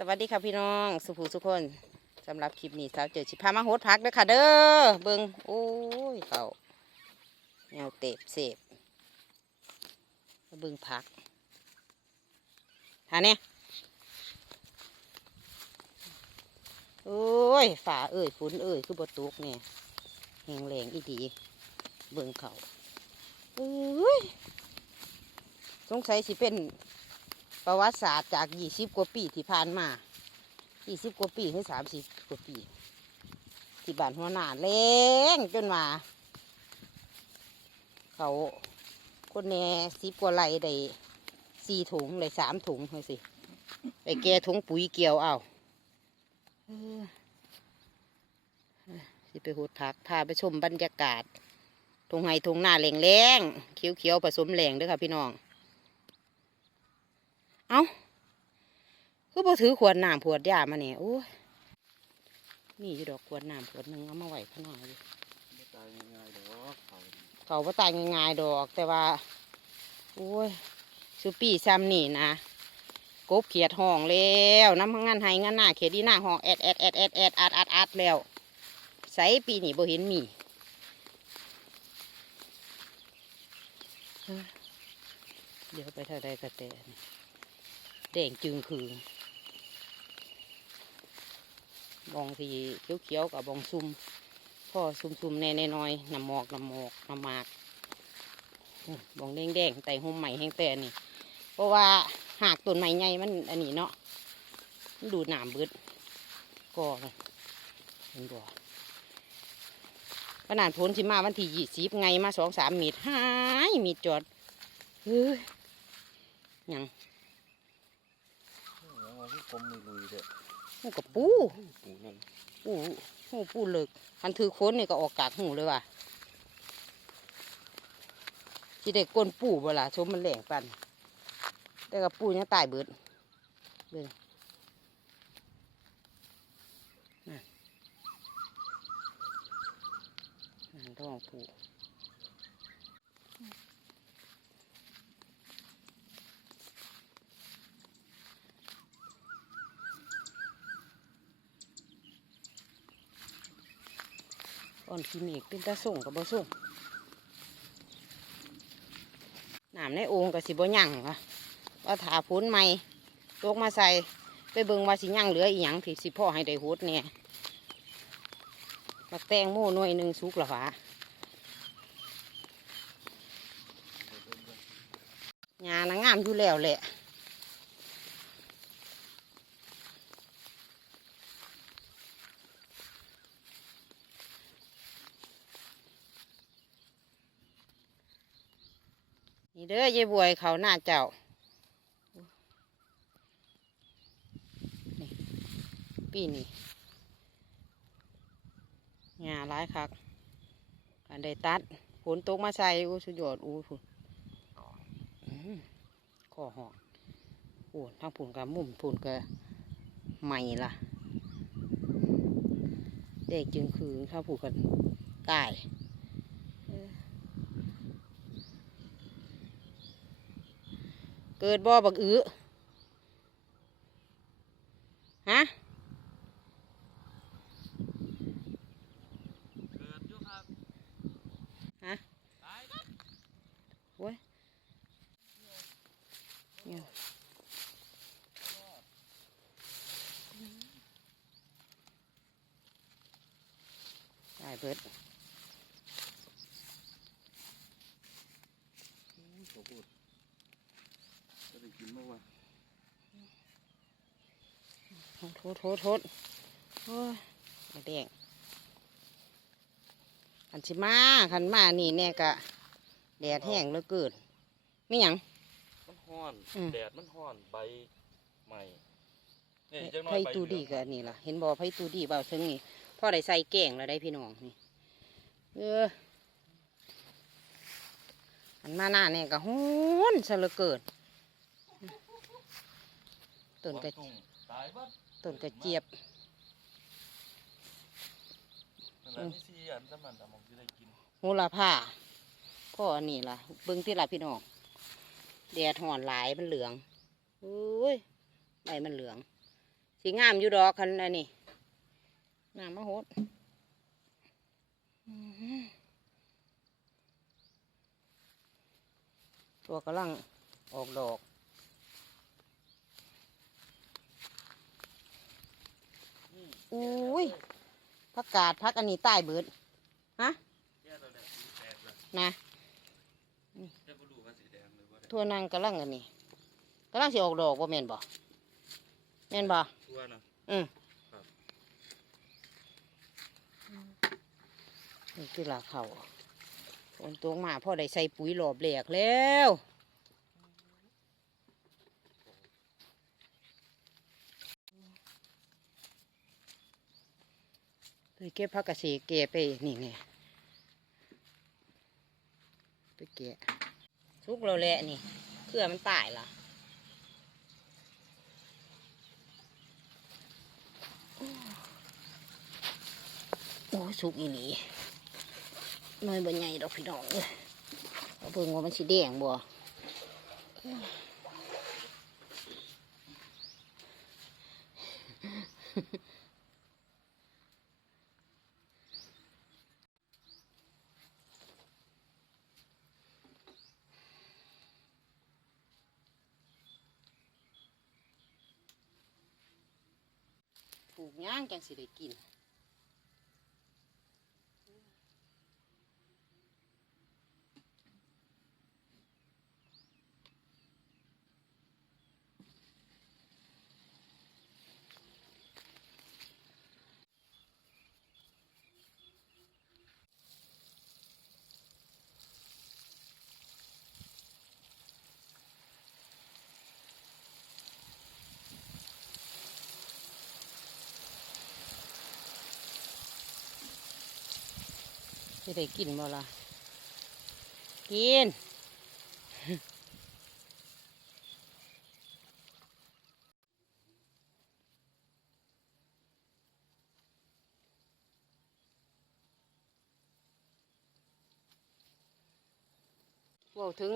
สวัสดีค่ะพี่น้องสุภูสุกคนสำหรับคลิปนี้สาวเจอชิพามาโฮดพักเด้อค่ะเด้อเบิงโอ้ยเขาแนวเตบเสบเบิงพักหาเนี่ยโอ้ยฝ่าเอ้ยฝนเอ้ยคือบตุกเนี่ยแหงแรงอีดีเบิงเขาเอ้ยสงสัยสิเป็น ประวัติศาสตร์จากยี่สิบกว่าปีที่ผ่านมายี่สิบกว่าปีใหรือสามสิบกว่าปี ที่บ้านหัวหน้าแรงจนมา เขาคนแน่สิบกว่าไรได้สี่ถุงได้สามถุงเลยสิไปแกถุงปุ๋ยเกี่ยวเอาเออสิไปหดพักพาไปชมบรรยากาศทงไห้ทงหน้าแรงแรงๆเขียวผสมแรงด้วยค่ะพี่น้อง เอ้าคือบ่ถือขวดน้ำขวดยามาเนี่ยโอ้ยมีอยู่ดอกขวดน้ำขวดหนึ่งเอามาไหว้ข้างหน้าอยู่ไม่ายง่ายๆดอกเขาเขาบ่ตายง่ายๆดอก แต่ว่าโอ้ยสุปีซ้ำนี่นะกบเขียดห้องแล้วน้ำงานไห้งานหน้าเขียดดีหน้าห้องแอดแอดแอดแอดแอดอัดอัดอัดแล้วใส่ปีนี้บ่เห็นมีเดี๋ยวไปเท่าใดก็แตนี่ แดงจึงคือบองทีเขียวๆกับบองซุ่มพ่อซุ่มๆแน่ๆน้อยน้ำหมอกน้ำหมอกน้ำหมากบองแดงๆไต่ห่มใหม่แห้งแต่นี่ เพราะว่าหากต้นไม้ใหญ่มันอันนี้เนาะมันดูดน้ำเบิดก็เห็นบ่ขนาดพ้นสิมาวันที่ยี่สิบไงมาสองสามเมตรหายมีจอดเฮ้ยยัง เอามาที่กลมลุยๆเด้อหูกับปูปูนั่นปูหูปูเลิกคันถือค้นนี่ก็ออกกากหูเลยว่ะที่ได้ก้นปูบ่ล่ะชมมันแหลงปันแต่กับปูยังตายเบิดเบิ่งนั่นนั่นท้องปู อ่อนขี้เมฆเป็นตาส่งกับบ่ส่งน้ำในโอ่งกับสิบ่ยั่งวะว่าถาพ้นใหม่ตกมาใส่ไปเบิ่งว่าสิยั่งเหลืออีหยังที่สิพ่อให้ได้โหดเนี่ยบักแตงโม่หน่วยหนึ่งสุกละฝาหญ้านางงามอยู่แล้วแหละ นี่ เด้อยายบวยเขาหน้าเจ้านี่ปีนี่งาร้ายคักกันได้ตัดฝนตกมาใส่อู้สุดยอดอู้ผุนข้อหอกโอ้ทั้งผุนกับมุมผุนกับใหม่ล่ะเด็กจึงคือถ้าผูกกันตาย เกิดบ่อบักอื้อฮะเกิดอยู่ครับฮะตายครับโว้ยเนี่ยได้เบิด ตัวพูดจะได้กินเมื่อวาน โทษโทษโทษโอ้ยไอ้แดงขันชิมาขันมานี่แน่กะแดดแห้งเหลือเกินไม่หยัง มันห้อน อืม แดดมันห้อนใบใหม่นี่จังน้อไผ่ยใบตูดีเหลืกัองนี่ล่ะ เห็นบ่ไผ่ตูดีเบาถึงนี่พ่อได้ใส่แกงแล้วได้พี่น้องนี่เอออันมาหน้าเนี่ยก็ฮ้อนซะเหลือเกินต้นกระทุ่งตายบัด ต้นกระเจี๊ยบนั่นแหละมีสี่อันสำนันแต่มองจะได้กินโหระพาพ่ออันนี้ล่ะเบิ่งที่ล่ะพี่น้องแดดห่อนหลายมันเหลืองโอ้ยใบมันเหลืองสีงามอยู่ดอกคันอันนี้น้ำมะฮดอื้อหือตัวกำลังออกดอก อุ้ยผักกาดผักอันนี้ใต้เบิดฮะแค่ตัวแดงสีแดงเลยนะจะบ่รู้ว่าสีแดงหรือว่าแดงทั่วนางกำลังอันนี้กำลังสิออกดอกบ่แม่นบ่แม่นบ่ทั่วนะอืมครับนี่คือหลาเขาฝนตกมาพ่อได้ใส่ปุ๋ยหลอบแหลกแล้ว เก็บผักกระเสกแกะไปนี่ไงไปแกะสุกเราแหละนี่เครือมันตายละโอ้สุกอีหลีน้อยบ่ใหญ่ดอกพี่น้องเอ้ยเอาเพิ่งว่ามันสีแดงบ่ ย่างจังสิได้กิน จะได้กินบ่ล่ะ กินเว่าถึง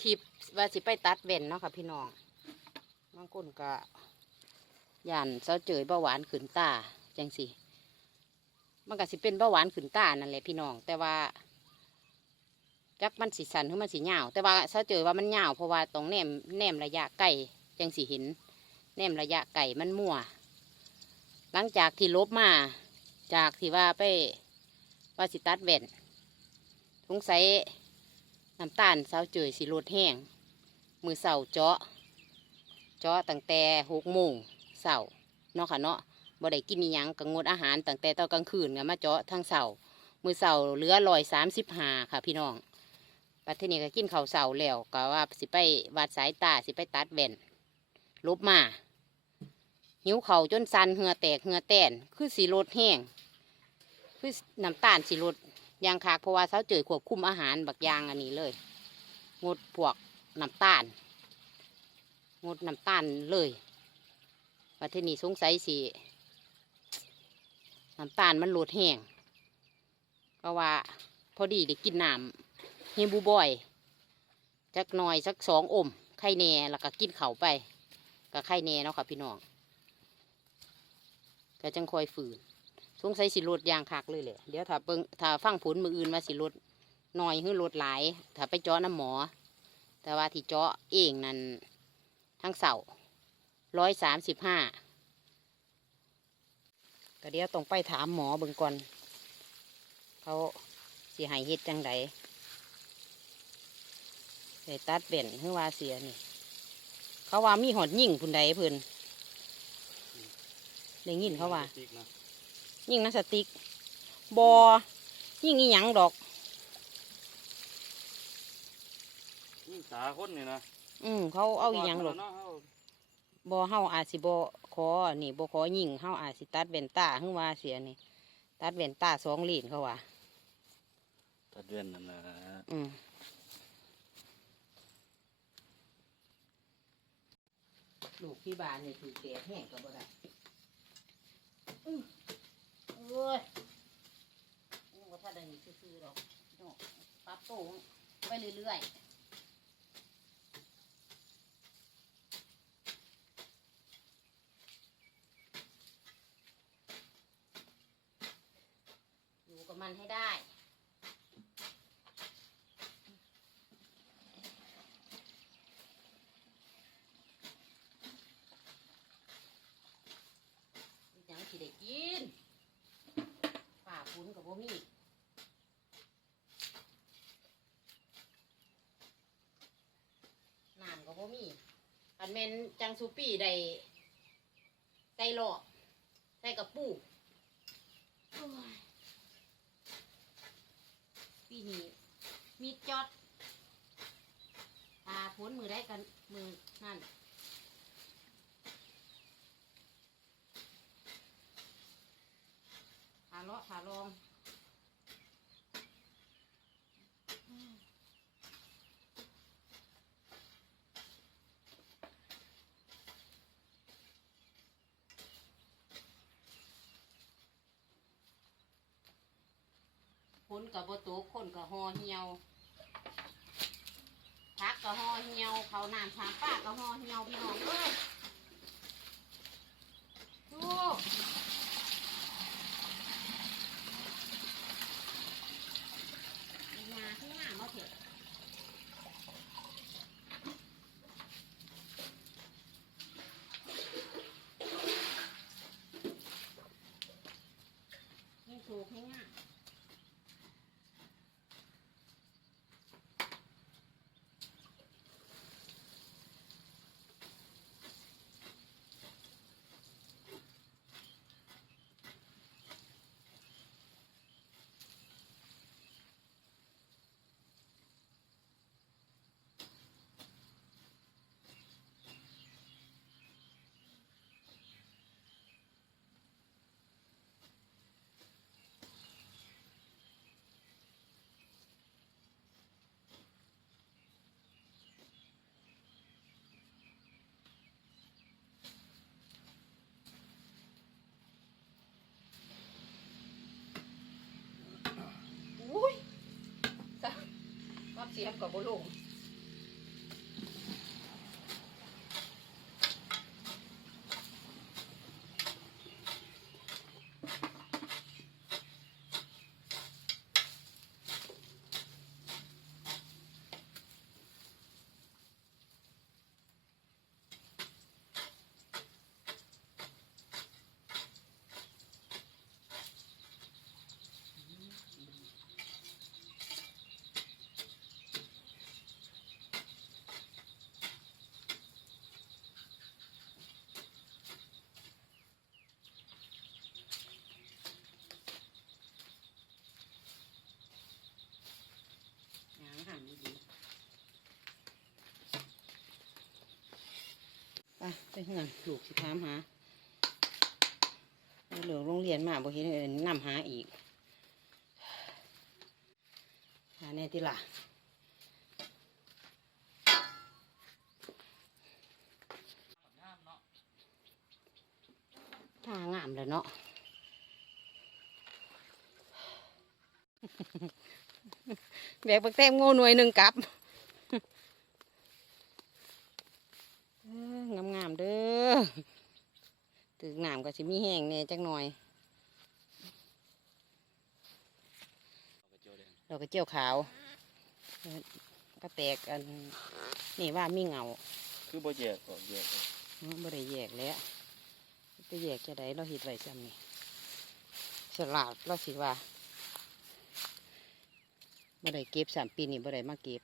คลิปว่าสิไปตัดเว่นเนาะค่ะพี่น้องบางคนก็ย่านเสาเจยเบาหวานขึ้นตาจังสิ มันก็สิเป็นเบาหวานขึ้นตานั่นแหละพี่น้อง แต่ว่าจักมันสิสันหรือมันสิยาวแต่ว่าถ้าเจอว่ามันยาวเพราะว่าตรงแนมแนมระยะไกลจังสิเห็น แนมระยะไก่มันมั่ว หลังจากที่ลบมา จากที่ว่าไปว่าสิตัดแว่นสงสัยน้ำตาลเสาเจยสิลดแห้ง มือเสาเจาะ เจาะตั้งแต่หกโมงเสาเนาะค่ะเนาะ บ่ได้กินอิหยังกังงดอาหารตั้งแต่ตอนกลางคืนก็มาเจาะทั้งเสามือเสาเหลือลอยสามสิบห้าค่ะ พี่น้องปัจจุบันก็กินข้าวเสาแล้วก็ว่าสิไปวัดสายตาสิไปตัดแว่นลบมาหิวเข่าจนสันเหงือแตกเหงือแตนคือสีรดแห้งคือน้ำตาลสีรดยางคากเพราะว่าเสาเจอควบคุมอาหารบักยางอันนี้เลย งดพวกน้ำตาล งดน้ำตาลเลยปัจจุบันสงสัยสิ น้ำตาลมันหลดแห้งก็ว่า พอดีได้กินน้ำเฮบูบอยจักหน่อยสักสองอม ไข่แน่แล้วก็กินเขาไปก็ไข่แน่เนาะค่ะพี่น้องก็จังคอยฝืนสงสัยสิลดยางคักเลยแหละเดี๋ยวถ้าเบิ่งถ้าฟังผลมืออื่นว่าสิลดหน่อยหรือลดหลาย ถ้าไปเจาะน้ำหมอ แต่ว่าที่เจาะเองนั่นทั้งเสาร้อยสามสิบห้า ก็เดี๋ยวต้องไปถามหมอเบิ่งก่อน เขาสิให้เฮ็ดจังไดได้ตัดเบ่นหรือว่าเสียนี่ เขาว่ามีหอดยิ่งพุ่นใดเพิ่นได้ยินเขาว่าติ๊กนะยิ่งนักสติกบอยิ่งอีหยังดอกนี่ตาคนนี่นะอืมเขาเอาอีหยังดอกเนาะเฮา บอเฮาอาจสิบขอนี่บขอยิ่งเฮาอาจสิตัดเว่นตาหรือว่าเสียนี่ ตัดเว่นตาสองเหรียญเขาว่า ตัดเวียนนั่นนะอืมลูกที่บ้านนี่ถูกแดดแห้งก็บ่ได้อื้อโอ้ยยังบ่ทันได้นี่ซื่อๆดอกเนาะปรับโตงไปเรื่อยมันให้ได้ ยังสิได้กินป่าปุ้นกับบ่มีน้ำกับบ่มีอันเมนจัง ซูปี้ได้ใส่หลอกใส่กับปูโอ้ยปีนี้มีจอดป่าพ้นมือได้กันมือนั่นขาเลาะขาลอง นกับบตกคนกับหอเหี่ยวพักกับหอเหี่ยวเขาน้ำชามป้ากับหอเหี่ยวพี่น้องเอ้ยดู งาข้างหน้ามาเถอะยิ่งถูกให้ง่ายอุ้ยซะรับ เสียมกับบุลงงานหันดี ไปเฮือนลูกสิถามหาเหลือโรงเรียนมาบ่เห็นเอินนำหาอีกหาแน่ติล่ะงามเนาะหงามเลยเนาะแบกปักแต้มโง่หน่วยหนึ่งกับ เอ้อ งามๆเด้อถึงน้ำก็สิมีแห้งแหน่จักหน่อยเอาไปเจียวแดงเราก็เจียวขาวก็แตกอันนี่ว่ามีเงา คือบ่แยกออกแยกออกเนาะบ่ได้แยกแล้วไปแยกจะได้เราเห็ดไว้ซ้ำนี่ฉลาดเราสิว่าบ่ได้เก็บสามปีนี่บ่ได้มาเก็บ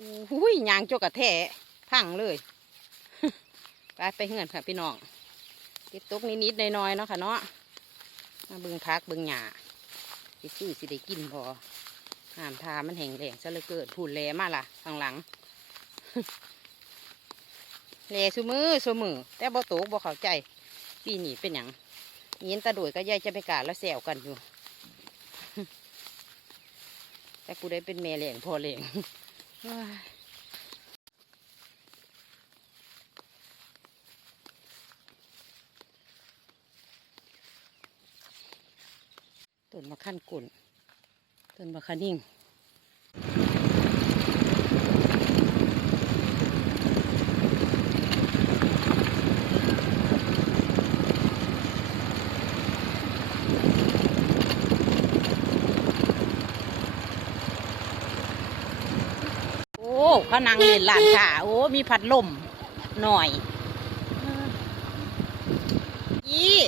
อุ้ยยางโจกกระแทะพังเลยไปไปเฮือนค่ะพี่น้องเก็บตกนิดๆน้อยๆเนาะค่ะเนาะมาเบิ่งคักเบิ่งหญ้าสิซื้อสิได้กินพอหามทามันแห้งแรงซะเหลือเกินพูดแลมาล่ะข้างหลังแลซุมือซุมือ แต่บ่ตกบ่เข้าใจปีนี้เป็นหยังยินตาโดยก็ยายจะไปกล้าแล้วแซวกันอยู่แต่กูได้เป็นแม่เลี้ยงพ่อเลี้ยง ต้นมะขันกุ่นต้นมะขันนิ่ง เขานั่งเล่นร้านค้าโอ้ มีพัดลมหน่อยยี่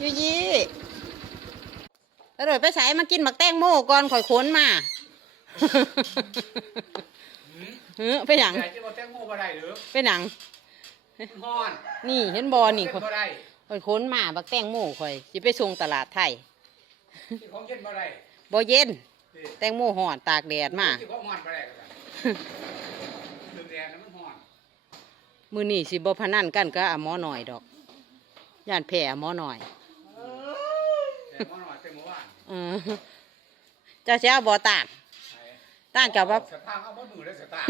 ยูยี่แล้วโดยไปใส่มากินหมักแตงโมก่อนข่อยค้นมาเฮ้อไปหยังใหญ่ที่บ่แตงโมบ่ได้หรือไปหนังมันฮ้อนนี่เห็นบอนี่เย็ข่อยนบ่ได้ข่อยค้นมาบักแตงโมข่อยสิไปส่งตลาดไทยที่ของเย็นบ่ได้บ่เย็นที่ แตงโมห่อนตากแดดมาที่ของฮ้อนบ่ได้ก็ได้ดึงแดดแล้วมันฮ้อนมือนี่สิบ่พนันกันก็อะหมอหน่อยดอกย่านแผ่อะหมอหน่อยแต่หมอหน่อยแต่หมอว่านเออเจ้าเช้าบ่ตานไอ้ต้านกับว่า สตางค์เอาบ่มือแล้วสตางค์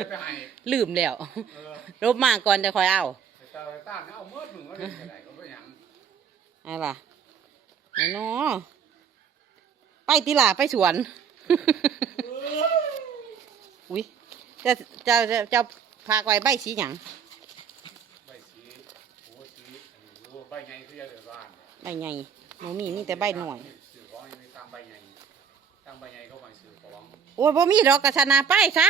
จะไปให้ลืมแล้วเออรบมาก่อนจะคอยเอาสตางค์สตางค์เอามือมือก็ได้ก็ได้ก็บ่หยังอะไรล่ะไอ้น้อ ไปติลาไปสวน อุ้ยจะจะจะจะพากไว้ใบสีหยังใบสีโอ้สีอันนี้รู้ว่าใบใหญ่คือจะเหลือบ้านใบใหญ่หนูมีมีแต่ใบหน่อยซื้อของยังมีตั้งใบใหญ่ตั้งใบใหญ่เขาไปซื้อของโอ้ยบ่มีดอกกระชนาไปซะ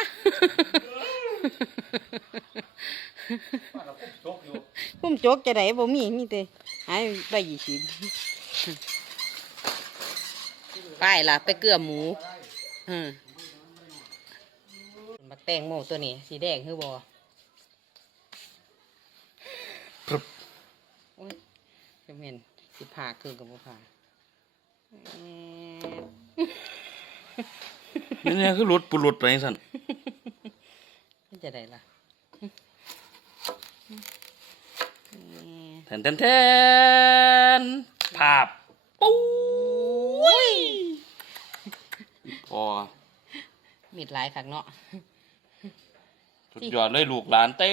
ว่าเราปุ๊บตกอยู่พุ่มโจกจะได้บ่มีมีแต่หายใบยี่สิบ ไปล่ะ ไปเกลือหมูอืมบักแตงโมตัวนี้ สีแดงคือบอโอ้ยจะเห็นสิผ่าคือกับบ่ผ่าเอ๊ะนี่เนี่ยคือหลุดปุหลุดไปสั่นมันจะได้ล่ะเอ๊ะแทนแทนแทนภาพปุ้ย พอมีดหลายขักเนาะสุดยอดเลยลูกหลานเต็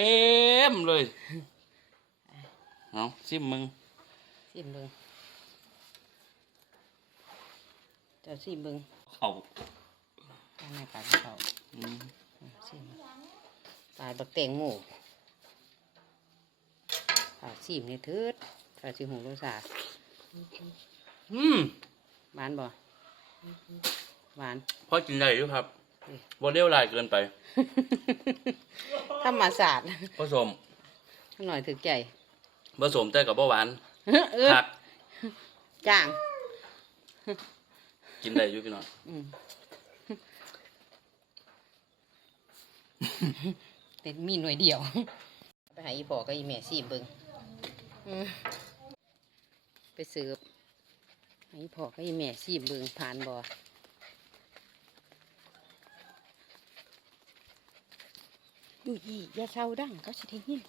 มเลยเอาซิมมึงสิเบิงเจ้าสิเบิงเขาข้างในปากเขาอืมสิปลาบักแตงโมปลาสิมนี่เถิดปลาสิหูรสชาติอืมหวานบ่ หวาน พอกินได้อยู่ครับอืมบ่เลี้ยวหลายเกินไป ธรรมศาสตร์ผสมหน่อยถึกใจผสมแต่กับบ่หวานเออคักจ้าง กินได้อยู่พี่น้องอืมแต่มีหน่วยเดียว ไปหาอีพ่อกับอีแม่สิเบิงอืมไปสืบหาอีพ่อกับอีแม่สิเบิงผ่านบ่ ดูยี่อย่าเศร้าดังเขาจะได้ยิน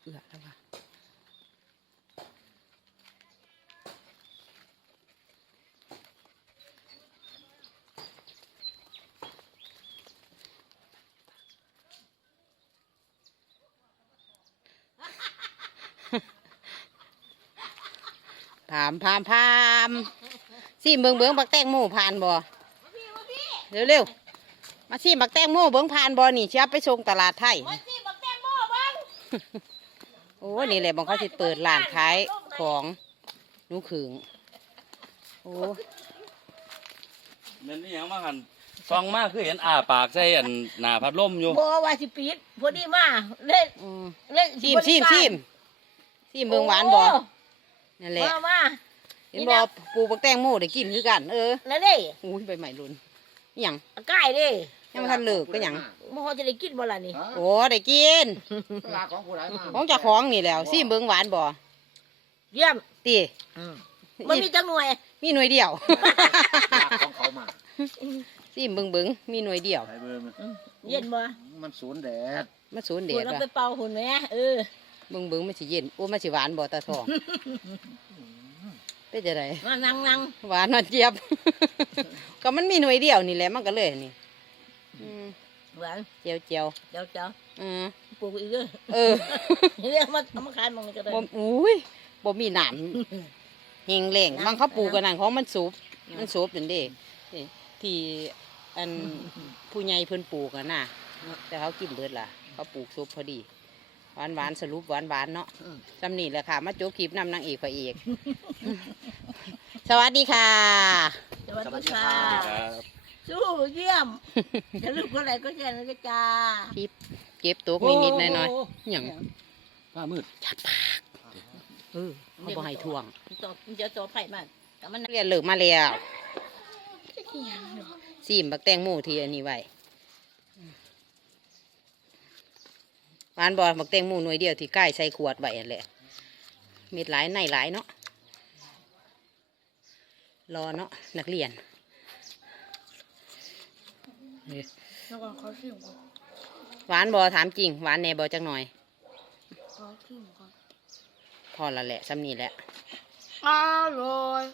เอือแล้วว่ะพามพามพาม สิเบิงเบิงบักแตงโมผ่านบ่เร็วเร็วๆมาสิบักแตงโมเบิงผ่านบ่นี่เชียไปส่งตลาดไทยโอ้นี่แหละบางเขาสิเปิดร้านขายของหนูขึงโอ้นั่นนี่ยังมาหันซองมากคือเห็นอ้าปากใส่อันหน้าพัดลมอยู่บว่าสิปิดพอดีมาเล่นอืมเล่นซิมซิมซิมซิมเบิงหวานบ่นั่นแหละมามา เห็นบ่ปลูกบักแตงโมได้กินคือกัน เออแล้วเด้อุ้ยใบใหม่รุนอิหยังใกล้เด้ยังไม่ทันเลิกก็หยังมันเขาจะได้กินบ่ล่ะนี่โอ้ได้กินเวลาของผู้ใดมาของเจ้าของนี่แหล้วซิมเบิงหวานบ่เยี่ยมตีมันมีจังหน่วย มีหน่วยเดียวของเขามาซิมเบิงเบิงมีหน่วยเดียวใช้เบอร์มันเย็นบ่มันศูนย์แดดมาสูนเดีคุยณดเอาว่ะไปเป่าหุ่นแหมเออเบิงเบิงมันสิเย็นโอ้มันสิหวานบ่ตาทอง เป็นจะไดมานั่งนั่งหวานนอนเจี๊ยบ ก็มันมีหน่วยเดียวนี่แหละมันก็เลยนี่อืมหวานเจียวเจียวเจ้าเจ้าอืมปลูกอีกเด้อเออเรียกมาเอามาขายมันก็ได้บ่อุ้ยบ่มีหนามเฮงแรงบางเขาปลูกกันนั่นของมันสูบมันสูบนั่นเด้นี่ที่อันผู้ใหญ่เพิ่นปลูกกันน่ะแต่เขากินเบิดล่ะ เขาปลูกสูบพอดีเขา หวานหวานๆสรุปหวานหวานๆเนาะอืมจำนี่แหละค่ะ มาโจกคลิปนำนางเอกพระเอกสวัสดีค่ะ สวัสดีค่ะครับสู้เยี่ยมจะลูกคนไหนก็แค่นั้นก็จ้าคลิปเก็บตัวนิดๆหน่อยๆอย่างผ้ามืดเออเขาบอกให้ทวงต่อจะต่อไผ่มากแต่มันเรียนเลิกมาแล้วจะกี่อย่างเนาะซีมบักแตงโมทีอันนี้ไว้ หวานบอบักแตงโมหน่วยเดียวที่ใกล้ใส่ขวดไว้นั่นแหละเม็ดหลายในหลายเนาะรอเนาะนักเรียนนี่แล้วก็เขาชิมก่อนหวานบอถามจริง หวานแหน่บอจังหน่อยเขาชิมก่อนพอละแหละซ้ำนี่แหละอร่อย